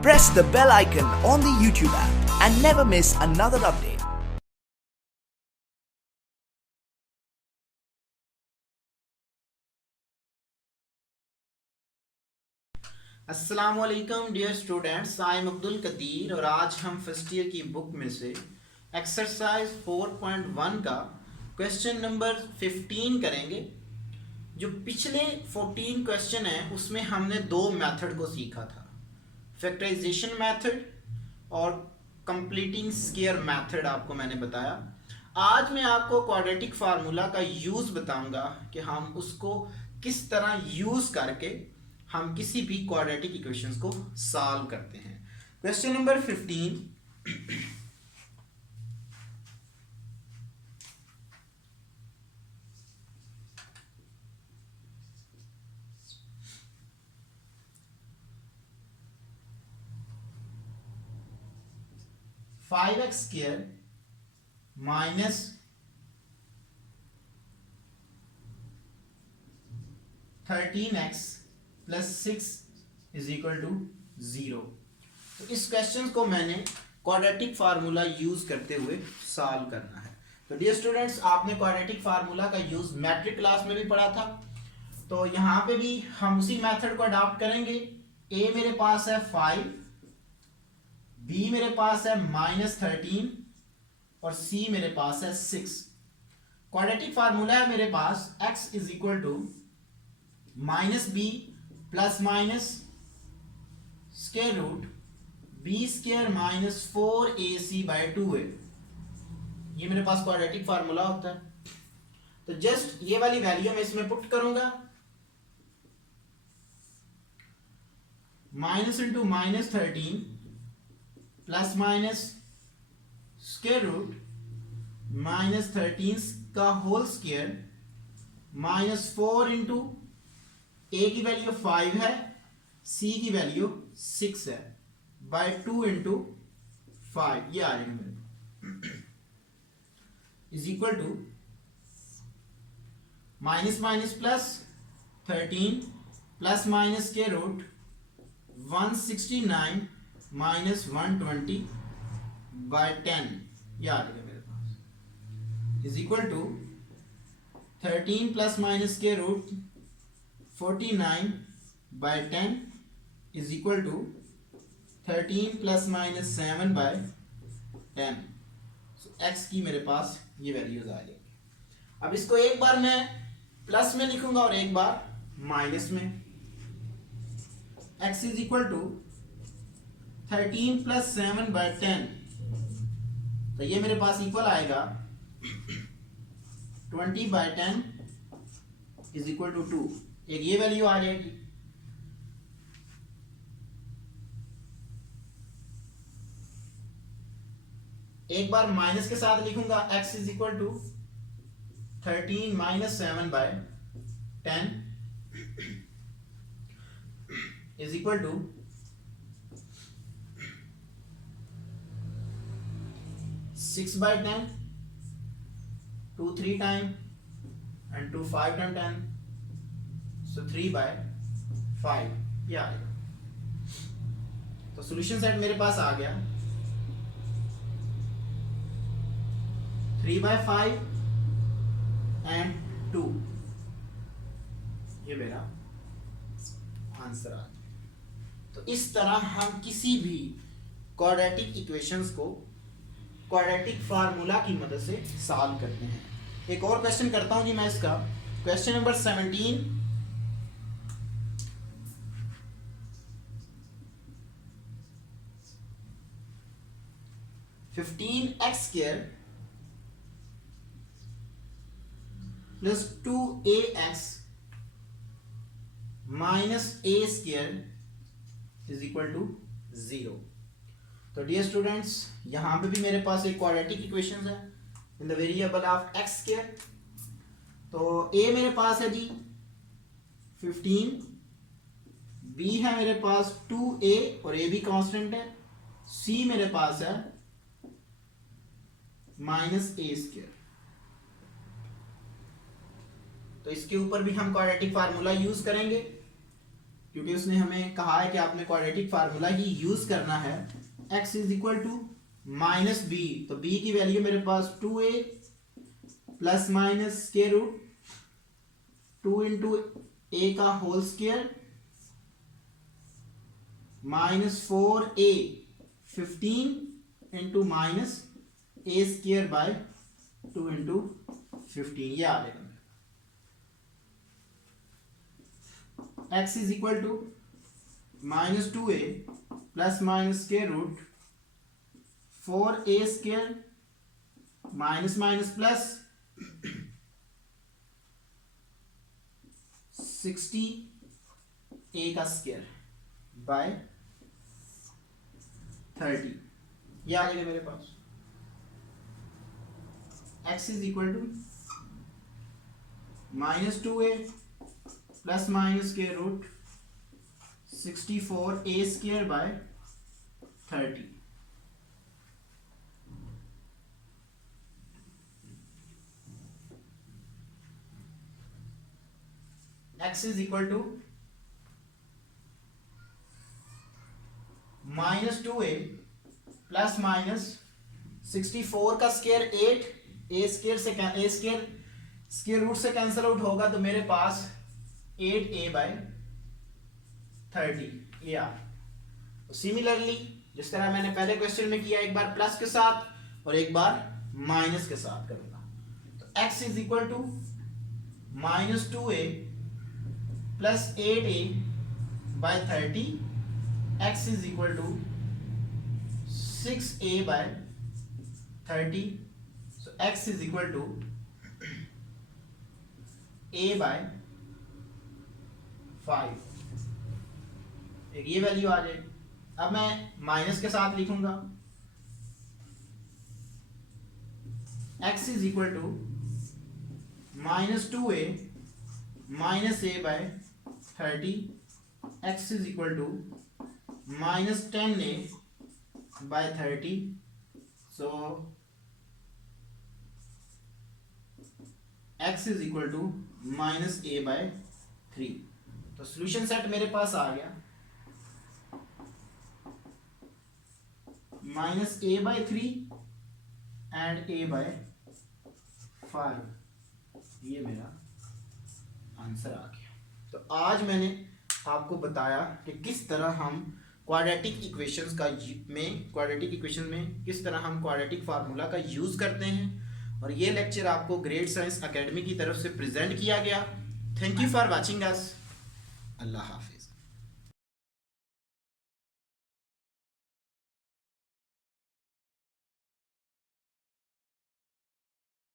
Press the bell icon on the YouTube app and never miss another update. अस्सलामुअलैकुम dear students, I am Abdul Qadir और आज हम first year की book में से एक्सरसाइज 4.1 का क्वेश्चन नंबर 15 करेंगे। जो पिछले 14 क्वेश्चन हैं उसमें हमने दो मेथड को सीखा था, फैक्टराइजेशन मेथड और कंप्लीटिंग स्क्वायर मेथड आपको मैंने बताया। आज मैं आपको क्वाड्रेटिक फार्मूला का यूज़ बताऊंगा कि हम उसको किस तरह यूज़ करके हम किसी भी क्वाड्रेटिक इक्वेशंस को सॉल्व करते हैं। Question number 15, 5x square minus 13x plus 6 is equal to 0। तो इस क्वेश्चन को मैंने क्वाड्रेटिक फार्मूला यूज करते हुए सॉल्व करना है। तो डियर स्टूडेंट्स, आपने क्वाड्रेटिक फार्मूला का यूज मैट्रिक क्लास में भी पढ़ा था, तो यहाँ पे भी हम उसी मेथड को अडॉप्ट करेंगे। a मेरे पास है 5, b मेरे पास है -13 और c मेरे पास है 6। क्वाड्रेटिक फार्मूला है मेरे पास x is equal to -b plus minus square root B square minus 4ac by 2 है। ये मेरे पास क्वाड्रेटिक फार्मूला होता है। तो जस्ट ये वाली वैल्यू मैं इसमें पुट करूंगा, minus into -13 plus minus square root -13 का होल स्क्वायर -4 इंटू ए की वैल्यू 5 है, सी की वैल्यू 6 है, बाय 2 इंटू 5 ये आ जाएगा मेरे is equal to minus minus plus 13 plus minus के रूट 169 माइनस 120 बाय 10 ये आ जाएगा मेरे पास is equal to 13 plus minus के root 49 by 10 is equal to 13 plus minus 7 by 10। So x की मेरे पास ये वैल्यूज आ जाएगी। अब इसको एक बार मैं प्लस में लिखूंगा और एक बार माइनस में। x is equal to 13 plus 7 by 10, तो ये मेरे पास इक्वल आएगा 20 बाय 10 इज इक्वल टू 2। एक ये वैल्यू आ जाएगी। एक बार माइनस के साथ लिखूंगा, x is equal to 13 minus 7 by 10 is equal to 6 by 10, 2 3 time and 2 5 time 10, so 3 by 5 ये आएगा। तो सॉल्यूशन सेट मेरे पास आ गया 3 बाय 5 एंड 2, ये मेरा आंसर आ गया। तो इस तरह हम किसी भी क्वाड्रेटिक इक्वेशंस को क्वाड्रेटिक फार्मूला की मदद से सॉल्व करते हैं। एक और क्वेश्चन करता हूं जी मैं इसका, question number 17, x square plus 2ax minus a square is equal to 0। तो डियर स्टूडेंट्स, यहां पे भी मेरे पास एक क्वाड्रेटिक इक्वेशन है in the variable of x square. तो a मेरे पास है जी 15, b है मेरे पास 2a और a भी कांस्टेंट है, c मेरे पास है माइनस a स्क्वायर। तो इसके ऊपर भी हम क्वाड्रेटिक फार्मूला यूज करेंगे। क्योंकि उसने हमें कहा है कि आपने क्वाड्रेटिक फार्मूला ही यूज करना है। x is equal to minus b, तो b की वैल्यू मेरे पास 2a plus minus square root 2 into a का whole square minus 4a 15 into minus a square by 2 into 15, ये आ जाएगा। x is equal to minus 2a plus minus square root 4a square minus minus plus 60a का square by 30, ये आ जाएगा मेरे पास। x is equal to minus 2a plus minus square root 64a square by 30। x is equal to minus 2a plus minus 64 का square 8, A square से A square root से cancel out होगा तो मेरे पास 8a बाय 30 ये आ। Similarly जिस तरह मैंने पहले क्वेश्चन में किया, एक बार प्लस के साथ और एक बार माइनस के साथ करूंगा। तो x is equal to minus 2a plus 8a by 30, x is equal to 6a by 30, so x is equal to a by 5, एक ये वैल्यू आ जाएगी। अब मैं माइनस के साथ लिखूंगा, x is equal to minus 2a minus a by 30, x is equal to minus 10a by 30, so x is equal to minus a by 3। तो solution set मेरे पास आ गया minus a by 3 and a by 5, ये मेरा answer आ गया। तो आज मैंने आपको बताया कि किस तरह हम क्वाड्रेटिक इक्वेशंस क्वाड्रेटिक इक्वेशन में किस तरह हम क्वाड्रेटिक फार्मूला का यूज़ करते हैं, और ये लेक्चर आपको ग्रेड साइंस एकेडमी की तरफ से प्रेजेंट किया गया। Thank you for watching us. अल्लाह हाफिज़।